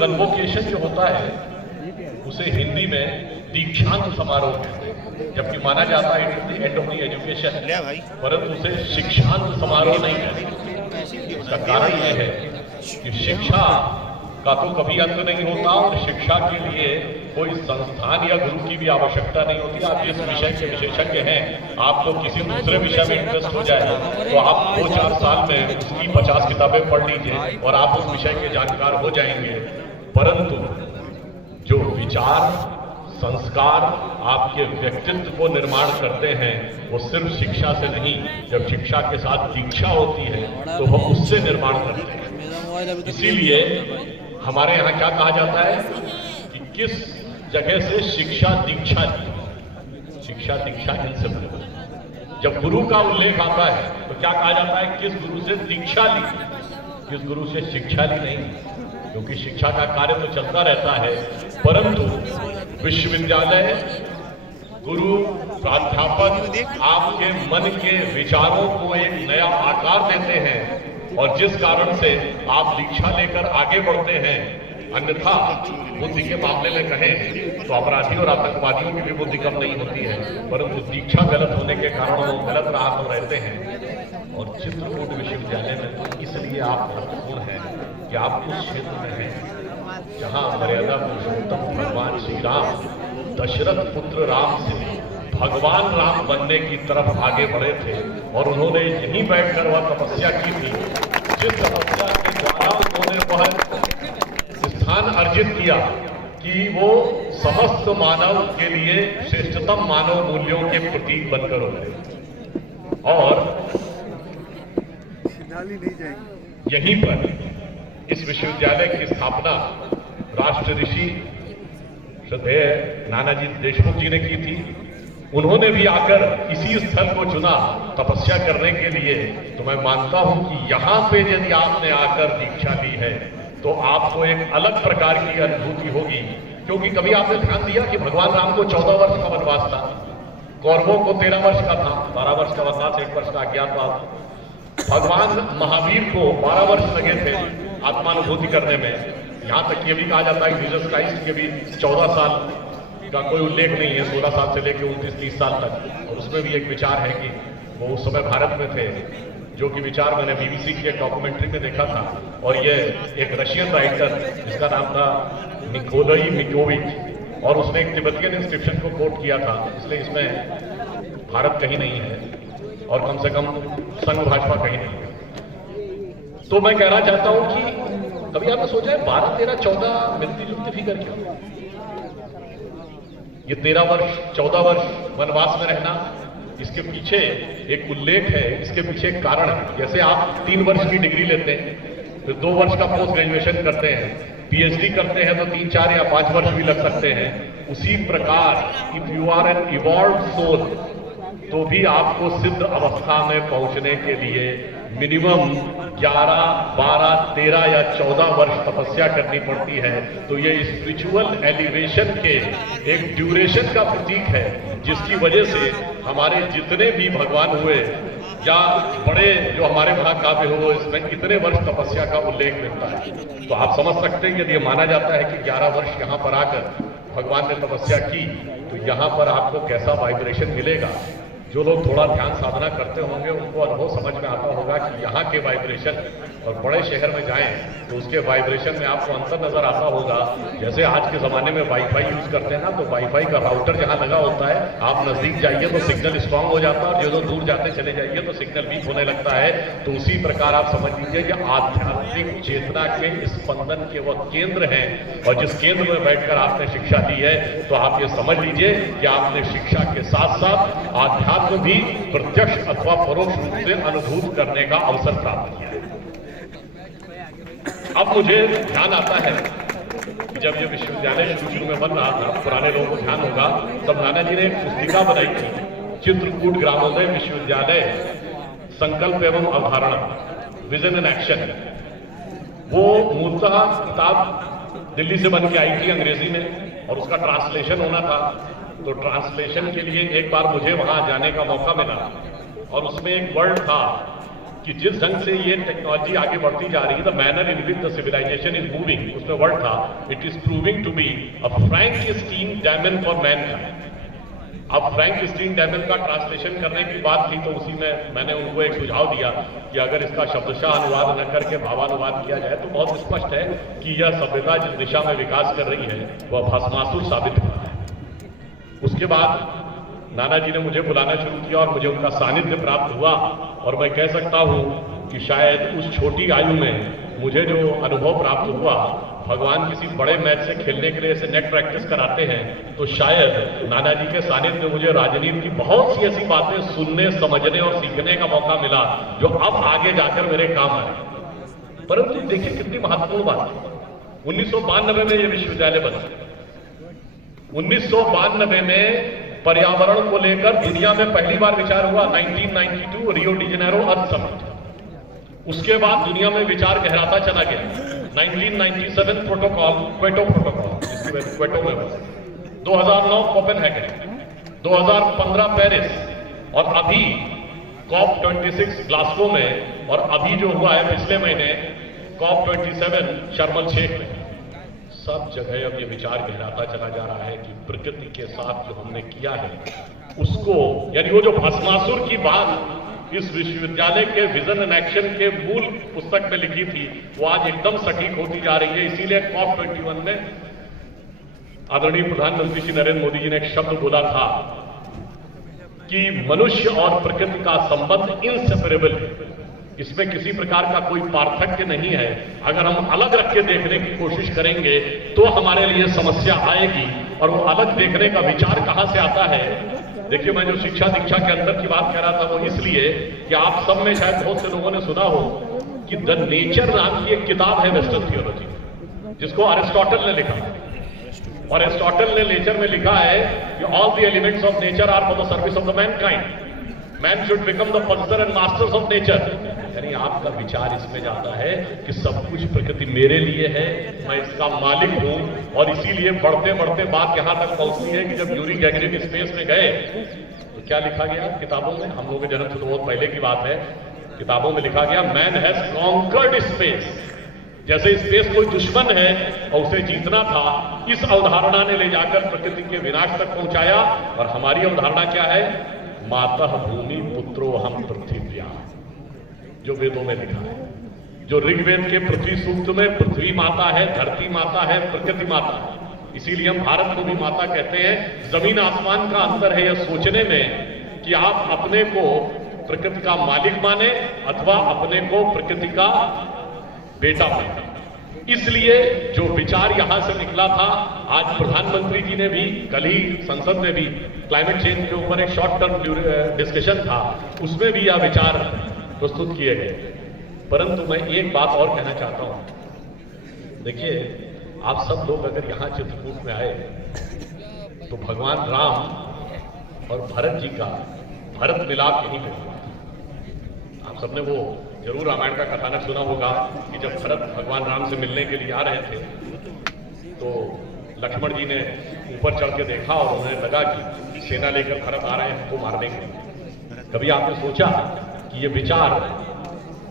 Convocation जो होता है उसे हिंदी में दीक्षांत समारोह कहते हैं, जबकि माना जाता है it is the end of the education, परंतु उसे शिक्षांत समारोह नहीं कहते। उसका कारण यह है कि शिक्षा का तो कभी अंत नहीं होता और शिक्षा के लिए कोई संस्थान या गुरु की भी आवश्यकता नहीं होती। आप जिस विषय के विशेषज्ञ हैं, आपको किसी दूसरे विषय में इंटरेस्ट हो जाए तो आप 2-4 साल में उसकी 50 किताबें पढ़ लीजिए और आप उस विषय के जानकार हो जाएंगे। परंतु जो विचार संस्कार आपके व्यक्तित्व को निर्माण करते हैं वो सिर्फ शिक्षा से नहीं, जब शिक्षा के साथ दीक्षा होती है तो वह उससे निर्माण करते हैं। इसीलिए हमारे यहाँ क्या कहा जाता है कि किस जगह से शिक्षा दीक्षा ली, शिक्षा दीक्षा इनसेपरेबल। जब गुरु का उल्लेख आता है तो क्या कहा जाता है, किस गुरु से दीक्षा ली, किस गुरु से शिक्षा ली नहीं, क्योंकि शिक्षा का कार्य तो चलता रहता है। परंतु विश्वविद्यालय, गुरु, प्राध्यापक आपके मन के विचारों को एक नया आकार देते हैं और जिस कारण से आप दीक्षा लेकर आगे बढ़ते हैं। अन्यथा बुद्धि के मामले में कहें तो अपराधी और आतंकवादियों की भी बुद्धि कम नहीं होती है, परंतु दीक्षा गलत होने के कारण वो गलत राह पर रहते हैं। और चित्रकूट विश्वविद्यालय में तो इसलिए आप महत्वपूर्ण हैं कि आप उस क्षेत्र में हैं जहां मर्यादा पुरुषोत्तम भगवान श्री राम दशरथ पुत्र राम से भगवान राम बनने की तरफ आगे बढ़े थे और उन्होंने यहीं बैठकर वह तपस्या की थी, जिस तपस्या के द्वारा उन्होंने वह स्थान अर्जित किया कि वो समस्त मानव के लिए श्रेष्ठतम मानव मूल्यों के प्रतीक बनकर उभरे। और यहीं पर इस विश्वविद्यालय की स्थापना राष्ट्र ऋषि श्रद्धेय नानाजी देशमुख जी ने की थी। उन्होंने भी आकर इसी स्थल को चुना तपस्या करने के लिए। तो मैं मानता हूं कि यहां पे यदि आपने आकर दीक्षा ली है तो आपको एक अलग प्रकार की अनुभूति होगी, क्योंकि कभी आपने ध्यान दिया कि भगवान राम को 14 वर्ष का वनवास था, कौरवों को 13 वर्ष का था, 12 वर्ष का वनवास, 1 वर्ष का अज्ञातवास। भगवान महावीर को 12 वर्ष लगे थे आत्मानुभूति करने में। यहां तक ये भी कहा जाता है कि जीसस क्राइस्ट के भी 14 साल का कोई उल्लेख नहीं है, 16 साल से लेकर 29-30 साल तक। और उसमें भी एक विचार है कि वो उस समय भारत में थे, जो कि विचार मैंने बीबीसी की एक डॉक्यूमेंट्री में देखा था। और ये एक रशियन राइटर जिसका नाम था निकोलाई मिकोविच, और उसने एक तिब्बतियन इंस्क्रिप्शन को कोट किया था, इसलिए इसमें भारत कहीं नहीं है और कम से कम संघ भाजपा कहीं नहीं है। तो मैं कहना चाहता हूं कि कभी आपने सोचा है 12, 13, 14 मिलती जुलती फिगर क्यों? ये 13 वर्ष 14 वर्ष वनवास में रहना, इसके पीछे एक उल्लेख है, इसके पीछे एक कारण है। जैसे आप 3 वर्ष की डिग्री लेते हैं, फिर 2 वर्ष का पोस्ट ग्रेजुएशन करते हैं, पीएचडी करते हैं तो 3, 4 या 5 वर्ष भी लग सकते हैं। उसी प्रकार if you are an evolved soul, तो भी आपको सिद्ध अवस्था में पहुंचने के लिए मिनिमम 11, 12, 13 या 14 वर्ष तपस्या करनी पड़ती है। तो ये स्पिरिचुअल एलिवेशन के एक ड्यूरेशन का प्रतीक है, जिसकी वजह से हमारे जितने भी भगवान हुए या बड़े जो हमारे महाकाव्य हो, इसमें कितने वर्ष तपस्या का उल्लेख मिलता है। तो आप समझ सकते हैं यदि माना जाता है कि 11 वर्ष यहाँ पर आकर भगवान ने तपस्या की, तो यहाँ पर आपको कैसा वाइब्रेशन मिलेगा। जो लोग थोड़ा ध्यान साधना करते होंगे उनको अनुभव समझ में आता होगा कि यहाँ के वाइब्रेशन और बड़े शहर में जाएं तो उसके वाइब्रेशन में आपको अंतर नजर आता होगा। जैसे आज के ज़माने में वाईफाई यूज़ करते हैं ना, तो वाईफाई का राउटर जहाँ लगा होता है, आप नज़दीक जाइए तो सिग्नल स्ट्रांग हो जाता है और जो लोग दूर जाते चले जाइए तो सिग्नल वीक होने लगता है। तो उसी प्रकार आप समझ लीजिए कि आध्यात्मिक चेतना के स्पंदन के वह केंद्र हैं, और जिस केंद्र में बैठकर आपने शिक्षा दी है तो आप ये समझ लीजिए कि आपने शिक्षा के साथ साथ आध्यात्म भी प्रत्यक्ष अथवा परोक्ष रूप से अनुभूत करने का अवसर प्राप्त किया है। अब मुझे ध्यान आता है कि जब ये विश्वविद्यालय शुरू में बन रहा था, पुराने लोगों को ध्यान होगा, तब नाना जी ने एक पुस्तिका बनाई थी, चित्रकूट ग्रामोदय विश्वविद्यालय संकल्प एवं अवधारणा, विजन एंड एक्शन। वो मूलतः किताब दिल्ली से बन के आई थी अंग्रेजी में, और उसका ट्रांसलेशन होना था। तो ट्रांसलेशन के लिए एक बार मुझे वहां जाने का मौका मिला, और उसमें एक वर्ड था कि जिस ढंग से ये टेक्नोलॉजी आगे बढ़ती जा रही है, the manner in which the civilization is moving, उसमें वर्ड था, it is proving to be a Frankenstein demon for mankind. अब फ्रैंकेस्टीन डैमन का ट्रांसलेशन करने की बात थी, तो उसी में मैंने उनको एक सुझाव दिया कि अगर इसका शब्दशः अनुवाद न करके भावानुवाद किया जाए तो बहुत स्पष्ट है कि यह सभ्यता जिस दिशा में विकास कर रही है वह भस्मासुर साबित हो रहा है। उसके बाद नाना जी ने मुझे बुलाना शुरू किया और मुझे उनका सानिध्य प्राप्त हुआ, और मैं कह सकता हूं कि शायद उस छोटी आयु में मुझे जो अनुभव प्राप्त हुआ, भगवान किसी बड़े मैच से खेलने के लिए ऐसे नेट प्रैक्टिस कराते हैं, तो शायद नाना जी के सानिध्य में मुझे राजनीति की बहुत सी ऐसी बातें सुनने, समझने और सीखने का मौका मिला जो अब आगे जाकर मेरे काम आए। परंतु देखिए कितनी महत्वपूर्ण बात है, 1992 में यह विश्वविद्यालय बना। 1992 में पर्यावरण को लेकर दुनिया में पहली बार विचार हुआ, 1992 रियो डी जेनेरो अर्थ समिट। उसके बाद दुनिया में विचार गहराता चला गया। 1997 प्रोटोकॉल, क्वेटो प्रोटोकॉल, क्वेटो में हुआ। 2009 कोपेनहेगन, 2015 पेरिस, और अभी कॉप 26 ग्लासगो में, और अभी जो हुआ है पिछले महीने कॉप 27 शर्म एल शेख में। सब जगह अब ये विचार गहराता चला जा रहा है कि प्रकृति के साथ जो हमने किया है उसको, यानी वो जो भस्मासुर की बात इस विश्वविद्यालय के विजन एंड एक्शन के मूल पुस्तक में लिखी थी, वो आज एकदम सटीक होती जा रही है। इसीलिए कॉप 21 में आदरणीय प्रधानमंत्री श्री नरेंद्र मोदी जी ने एक शब्द बोला था कि मनुष्य और प्रकृति का संबंध इनसेपरेबल है, इसमें किसी प्रकार का कोई पार्थक्य नहीं है। अगर हम अलग रख के देखने की कोशिश करेंगे तो हमारे लिए समस्या आएगी, और वो अलग देखने का विचार कहां से आता है। देखिए, मैं जो शिक्षा दीक्षा के अंदर की बात कर रहा था वो इसलिए कि आप सब में शायद बहुत से लोगों ने सुना हो कि द नेचर नाम की एक किताब है वेस्टर्न थियोलॉजी, जिसको अरिस्टोटल ने लिखा। और अरिस्टोटल ने नेचर में लिखा है कि all the elements of nature are for the service of the mankind, man should become the possessor and masters of nature. यानी आपका विचार इसमें जाता है कि सब कुछ प्रकृति मेरे लिए है, मैं इसका मालिक हूं, और इसीलिए बढ़ते बढ़ते बात यहां तक पहुंचती है कि जब यूरी गैगरिन स्पेस में गए तो क्या लिखा गया किताबों में, हम लोगों के जन्म से तो बहुत पहले की बात है, किताबों में लिखा गया मैन हैज कॉन्कर्ड स्पेस। जैसे स्पेस कोई दुश्मन है और उसे जीतना था, इस अवधारणा ने ले जाकर प्रकृति के विनाश तक पहुंचाया। और हमारी अवधारणा क्या है, मातः भूमि पुत्रो हम पृथ्व्या, जो वेदों में लिखा है, जो ऋग्वेद के पृथ्वी सूक्त में पृथ्वी माता है, धरती माता है, प्रकृति माता है। इसीलिए हम भारत को भी माता कहते हैं। जमीन आसमान का अंतर है यह सोचने में कि आप अपने को प्रकृति का मालिक माने अथवा अपने को प्रकृति का बेटा माने। इसलिए जो विचार यहां से निकला था, आज प्रधानमंत्री जी ने भी, कल ही संसद में भी क्लाइमेट चेंज के ऊपर एक शॉर्ट टर्म डिस्कशन था, उसमें भी यह विचार प्रस्तुत किए गए। परंतु मैं एक बात और कहना चाहता हूं। देखिए, आप सब लोग अगर यहां चित्रकूट में आए तो भगवान राम और भरत जी का भरत मिलाप यहीं पे हुआ। आप सबने वो जरूर रामायण का कथानक सुना होगा कि जब भरत भगवान राम से मिलने के लिए आ रहे थे तो लक्ष्मण जी ने ऊपर चढ़ के देखा और उन्हें लगा कि सेना लेकर भरत आ रहे हैं हमको मारने के लिए। कभी आपने सोचा कि ये विचार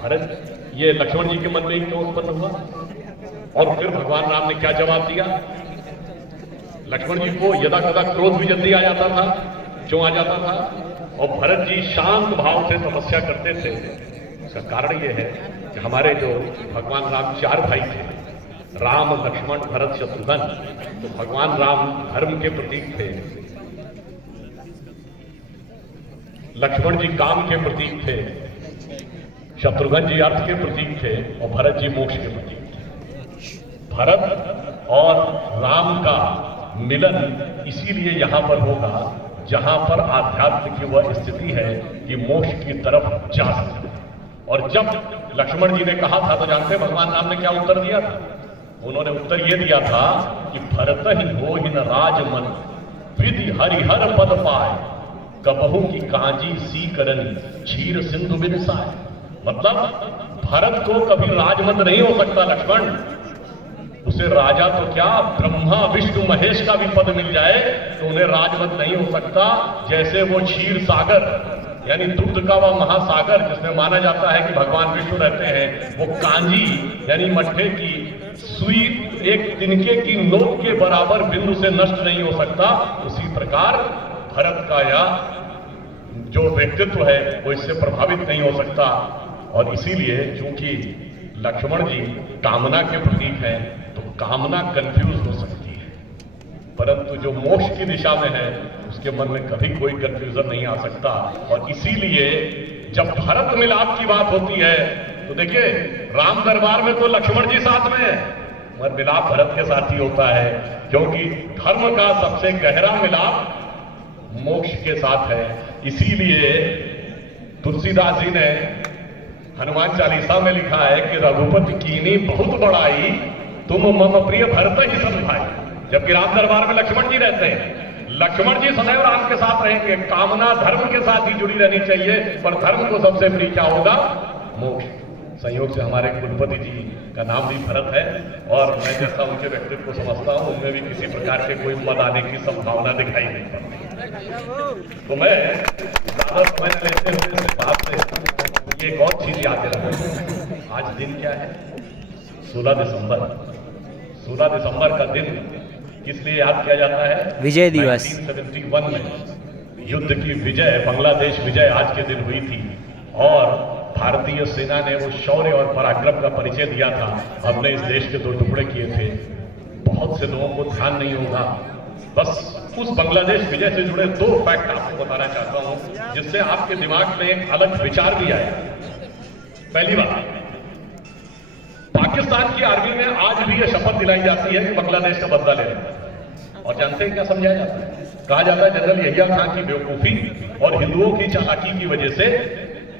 भरत, ये लक्ष्मण जी के मन में ही क्यों उत्पन्न हुआ? और फिर भगवान राम ने क्या जवाब दिया? लक्ष्मण जी को यदा कदा क्रोध भी जल्दी आ जाता था। क्यों आ जाता था? और भरत जी शांत भाव से तपस्या करते थे। इसका कारण यह है कि हमारे जो भगवान राम 4 भाई थे, राम, लक्ष्मण, भरत, शत्रुघ्न, तो भगवान राम धर्म के प्रतीक थे, लक्ष्मण जी काम के प्रतीक थे, शत्रुघ्न जी अर्थ के प्रतीक थे, और भरत जी मोक्ष के प्रतीक थे। भरत और राम का मिलन इसीलिए यहां पर होगा जहां पर आध्यात्म की वह स्थिति है कि मोक्ष की तरफ जा सकते। और जब लक्ष्मण जी ने कहा था तो जानते हैं भगवान राम ने क्या उत्तर दिया था? उन्होंने उत्तर यह दिया था कि भरत ही हो ही न राजमन, विधि हरिहर पद पाए, कबहू की कांजी सी करनी, क्षीर सिंधु बिनसाए। मतलब भरत को कभी राजमंद नहीं हो सकता लक्ष्मण, उसे राजा तो क्या ब्रह्मा विष्णु महेश का भी पद मिल जाए तो उन्हें राजमंद नहीं हो सकता। जैसे वो क्षीर सागर यानी दूध का वह महासागर जिसमें माना जाता है कि भगवान विष्णु रहते हैं, वो कांजी यानी मट्ठे की सुई एक तिनके की नोक के बराबर बिंदु से नष्ट नहीं हो सकता, उसी प्रकार भरत का यह जो व्यक्तित्व है वो इससे प्रभावित नहीं हो सकता। और इसीलिए चूंकि लक्ष्मण जी कामना के प्रतीक हैं तो कामना कंफ्यूज हो सकती है, परंतु जो मोक्ष की दिशा में है उसके मन में कभी कोई कंफ्यूजन नहीं आ सकता। और इसीलिए जब भरत मिलाप की बात होती है तो देखिए राम दरबार में तो लक्ष्मण जी साथ में है, मगर मिलाप भरत के साथ ही होता है, क्योंकि धर्म का सबसे गहरा मिलाप मोक्ष के साथ है। इसीलिए तुलसीदास जी ने हनुमान चालीसा में लिखा है कि रघुपति कीनी बहुत बड़ाई, तुम मम प्रिय भरत ही समझाई। जबकि राम दरबार में लक्ष्मण जी रहते हैं, लक्ष्मण जी सदैव राम के साथ रहेंगे। कामना धर्म के साथ ही जुड़ी रहनी चाहिए, पर धर्म को सबसे प्रिय क्या होगा? मोक्ष। संयोग से हमारे कुलपति जी का नाम भी भरत है, और मैं जैसा उनके व्यक्तित्व को समझता हूं उनमें भी किसी प्रकार के कोई मद आने की संभावना दिखाई नहीं पड़ती। तो मैं ज्यादा समय लेते हुए बात से ये एक और चीज याद रहा। आज दिन क्या है? 16 दिसंबर। 16 दिसंबर का दिन किस लिए याद किया जाता है? विजय दिवस। 1971 में युद्ध की विजय, बांग्लादेश विजय आज के दिन हुई थी, और भारतीय सेना ने वो शौर्य और पराक्रम का परिचय दिया था। हमने इस देश के 2 टुकड़े किए थे। बहुत से लोगों को ध्यान नहीं होगा, बस उस बांग्लादेश विजय से जुड़े 2 फैक्ट आपको बताना चाहता हूं, जिससे आपके दिमाग में एक अलग विचार भी आया। पहली बात, पाकिस्तान की आर्मी में आज भी यह शपथ दिलाई जाती है कि बांग्लादेश का बदला लेना, और जानते हैं क्या समझाया जाता है? कहा जाता है जनरल यहिया खान की बेवकूफी और हिंदुओं की चालाकी की वजह से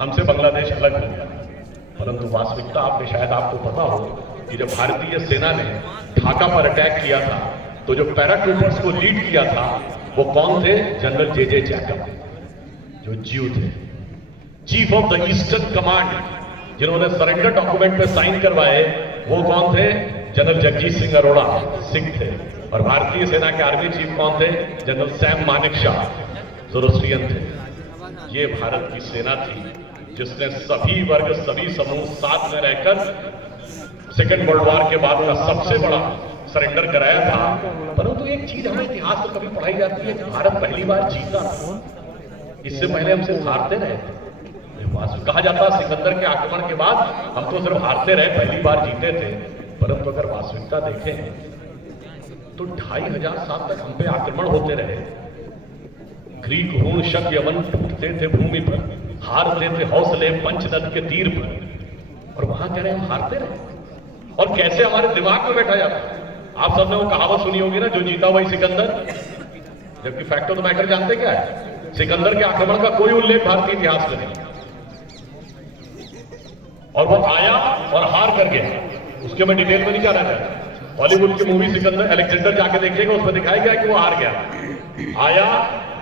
हमसे बांग्लादेश अलग हो गया। परंतु वास्तविकता आपने शायद आपको पता हो कि जब भारतीय सेना ने ढाका पर अटैक किया था तो जो पैराट्रूपर्स को लीड किया था वो कौन थे? जनरल जे जैकब, जो जीव थे, chief of the eastern command, जिन्होंने सरेंडर डॉक्यूमेंट पे साइन करवाए, वो कौन थे? जनरल जगजीत सिंह अरोड़ा, सिख थे। और भारतीय सेना के आर्मी चीफ कौन थे? जनरल सैम मानेकशॉ, जोरोस्ट्रियन थे। ये भारत की सेना थी जिसने सभी वर्ग, सभी समूह साथ में रहकर सेकेंड वर्ल्ड वॉर के बाद का सबसे बड़ा सरेंडर कराया था। परंतु एक चीज हमें इतिहास में कभी पढ़ाई जाती है कि भारत पहली बार जीता था, इससे पहले हमसे हारते रहे। कहा जाता सिकंदर के आक्रमण के बाद हम तो सिर्फ हारते रहे, पहली बार जीते थे। परंतु अगर वास्तविकता देखें तो 2500 साल तक हम पे आक्रमण होते रहे। ग्रीक, रून, शक, यमन टूटते थे भूमि पर, हारते थे हौसले पंचनद के तीर पर, और वहां कह रहे हम हारते रहे। और कैसे हमारे दिमाग में बैठा जाता है? आप सबने वो कहावत सुनी होगी ना, जो जीता वही सिकंदर। जबकि फैक्ट ऑफ द मैटर जानते क्या है? सिकंदर के आक्रमण का कोई उल्लेख भारतीय इतिहास में नहीं, और वो आया और हार कर गया। उसके मैं डिटेल में नहीं जाना चाहता। हॉलीवुड की मूवी सिकंदर अलेक्जेंडर जाके देखिएगा, उसमें दिखाया गया कि वो हार गया, आया,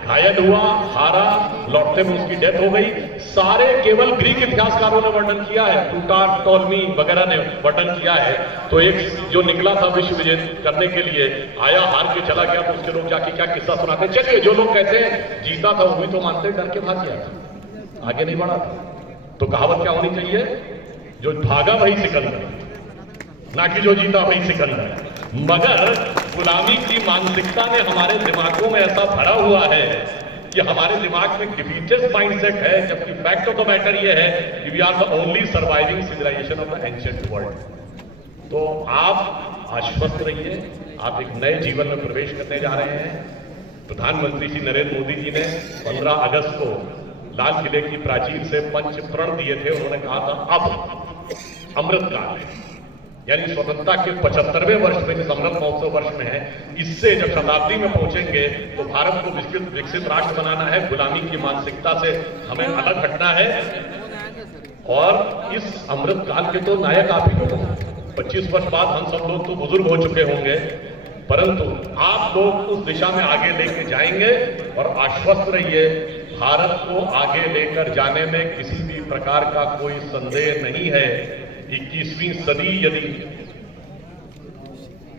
घायल हुआ, हारा, लौटते में उसकी डेथ हो गई। सारे केवल ग्रीक इतिहासकारों ने वर्णन किया है, प्लूटार्क, टॉलमी वगैरह ने वर्णन किया है। तो एक जो निकला था विश्व विजय करने के लिए, आया, हार के चला गया, तो उसके लोग जाके क्या किस्सा सुनाते? चलिए, जो लोग कहते हैं जीता था वो भी तो मानते डर के भाग गया था, आगे नहीं बढ़ा था। तो कहावत क्या होनी चाहिए? जो भागा वही सिकंदर, ना कि जो जीता वही सिकंदर। मगर गुलामी की मानसिकता ने हमारे दिमागों में ऐसा भरा हुआ है कि हमारे दिमाग में डिफीटेड माइंडसेट है, जबकि फैक्ट ऑफ द मैटर ये है कि we are the only surviving civilization of the ancient world. तो आप आश्वस्त रहिए, आप एक नए जीवन में प्रवेश करने जा रहे हैं। प्रधानमंत्री श्री नरेंद्र मोदी जी ने 15 अगस्त को लाल किले की प्राचीर से पंच प्रण दिए थे। उन्होंने कहा था अब अमृतकाल है, यानी स्वतंत्रता के 75वें वर्ष में, जिस अमृत महोत्सव वर्ष में है, इससे जब शताब्दी में पहुंचेंगे तो भारत को विकसित राष्ट्र बनाना है, गुलामी की मानसिकता से हमें अलग हटना है। और इस अमृत काल के तो नायक आप ही लोग हैं। 25 वर्ष बाद हम सब लोग तो बुजुर्ग हो चुके होंगे, परंतु आप लोग उस दिशा में आगे लेके जाएंगे। और आश्वस्त रहिए, भारत को आगे लेकर जाने में किसी भी प्रकार का कोई संदेह नहीं है। 21वीं सदी यदि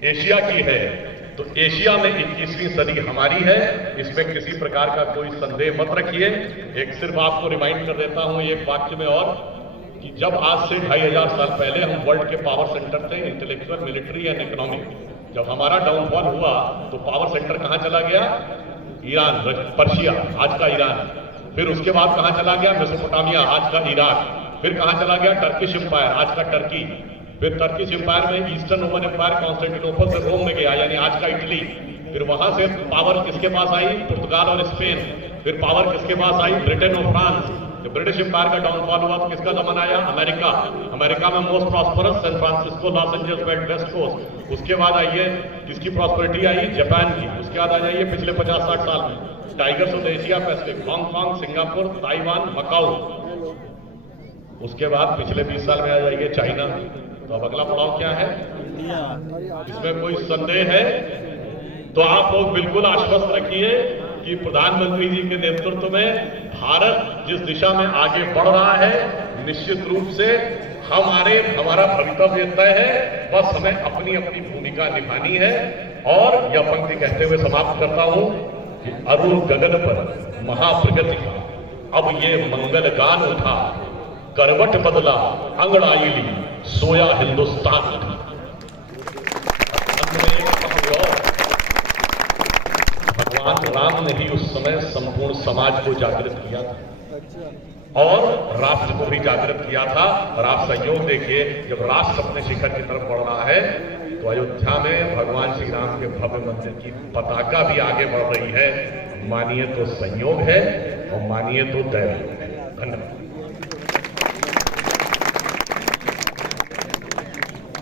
एशिया की है तो एशिया में 21वीं सदी हमारी है, इसमें किसी प्रकार का कोई संदेह मत रखिए। एक सिर्फ आपको रिमाइंड कर देता हूं एक वाक्य में और, कि जब आज से 2500 साल पहले हम वर्ल्ड के पावर सेंटर थे, इंटेलेक्चुअल, मिलिट्री एंड इकोनॉमिक, जब हमारा डाउनफॉल हुआ तो पावर सेंटर कहां चला गया? ईरान, पर्शिया, आज का ईरान। फिर उसके बाद कहां चला गया? मेसोपोटामिया, आज का इराक। फिर कहां चला गया? टर्किश एम्पायर, आज का टर्की। फिर टर्किश एम्पायर में ईस्टर्न रोमन एम्पायर कॉन्स्टेंटिनोपल से रोम में गया, यानी आज का इटली। फिर वहां से पावर किसके पास आई? पुर्तगाल और स्पेन। फिर पावर किसके पास आई? ब्रिटेन और फ्रांस। जब ब्रिटिश एम्पायर का डाउनफॉल हुआ तो किसका जमाना आया? अमेरिका। अमेरिका में most prosperous San Francisco, Los Angeles, west coast. उसके बाद आइए किसकी प्रॉस्पेरिटी आई? जापान की। उसके बाद आ जाइए पिछले 50-60 साल में tigers of Asia Pacific, Hong Kong, Singapore, Taiwan, Macau. उसके बाद पिछले 20 साल में आ जाइए चाइना। तो अब अगला पड़ाव क्या है? इसमें कोई संदेह है? तो आप लोग बिल्कुल आश्वस्त रखिए कि प्रधानमंत्री जी के नेतृत्व में भारत जिस दिशा में आगे बढ़ रहा है, निश्चित रूप से हमारा भवितव्य तय है। बस हमें अपनी अपनी भूमिका निभानी है। और यह पंक्ति कहते हुए समाप्त करता हूं कि अरुण गगन पर महाप्रगति का अब ये मंगल गान उठा, करवट बदला अंगड़ाई ली, सोया हिंदुस्तान उठा। भगवान राम ने ही उस समय संपूर्ण समाज को जागृत किया था और राष्ट्र को भी जागृत किया था। और आप संयोग देखिए, जब राष्ट्र अपने शिखर की तरफ बढ़ रहा है तो अयोध्या में भगवान श्री राम के भव्य मंदिर की पताका भी आगे बढ़ रही है। मानिए तो संयोग है और मानिए तो दैव है। धन्यवाद।